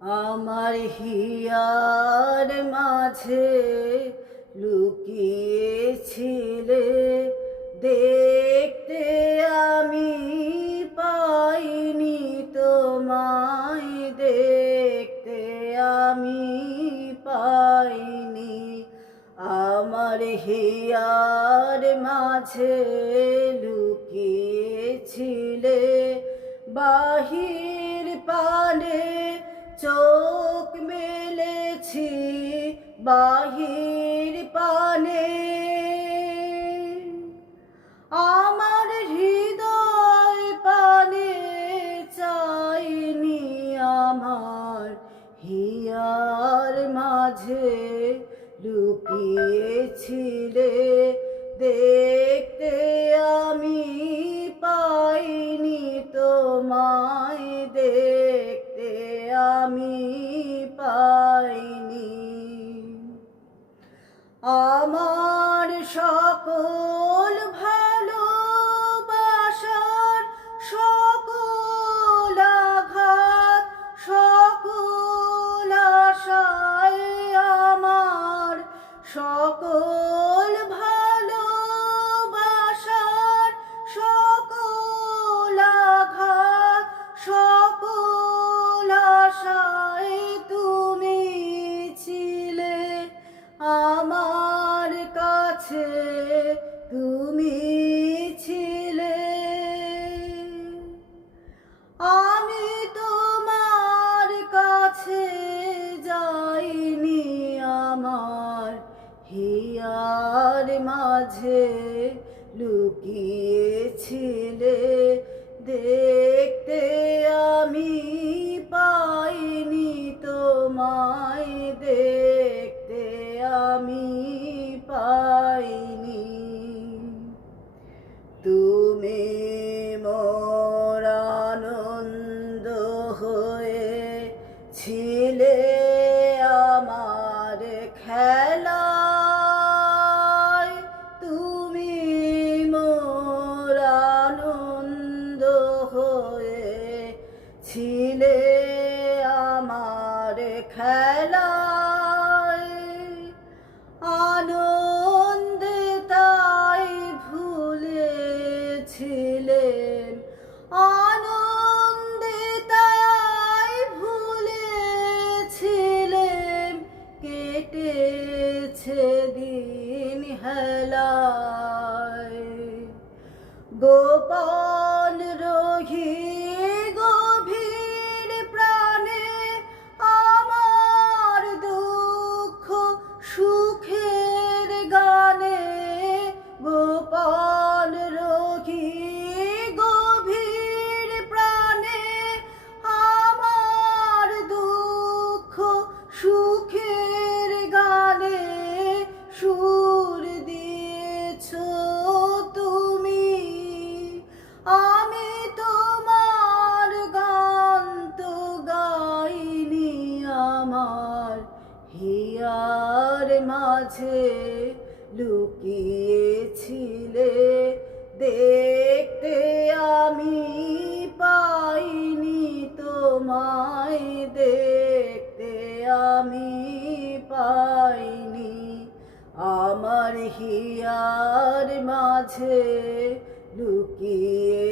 আমার হিয়ার মাঝে লুকিয়েছিলে, দেখতে আমি পাইনি তোমায়, দেখতে আমি পাইনি। আমার হিয়ার মাঝে লুকিয়েছিলে, বাহির পানে চোখ মেলেছি, বাহির পানে আমার হৃদয় পানে চাইনি। আমার হিয়ার মাঝে লুকিয়েছিলে, দেখতে আমি পাইনি তোমায়, দেখতে আমি পাইনি। আমার সকল ভালোবাসার সকল আঘাত, সকল আশায়, আমার সকল ভালোবাসার সকল আঘাত, সকল আশায় তুমি ছিলে আমার কাছে, তুমি ছিলে। আমি তোমার কাছে যাইনি, আমার হিয়ার মাঝে লুকিয়েছিলে, দেখতে আমি পাইনি তোমায়, দেখতে আমি পাইনি। তুমি মোর আনন্দ হয়ে ছিলে, আমার খেলায় তুমি মোর আনন্দ হয়ে ছিলে, আমার খেলায়। আনন্দে তাই ভুলেছিলেন, আনন্দে তাই ভুলেছিলেন, কেটেছে দিন হেলায়। গোপন রহি গভীর প্রাণে আমার দুঃখ সুখের গানে, গোপন রহি গভীর প্রাণে আমার দুঃখ সুখের গানে সুর দিয়েছ তুমি। আমি তোমার গান তো গাইনি, আমার হিয়ার মাঝে লুকিয়েছিলে, দেখতে আমি পাইনি তোমায়, দেখতে আমি পাইনি। আমার হিয়ার মাঝে লুকিয়েছিলে।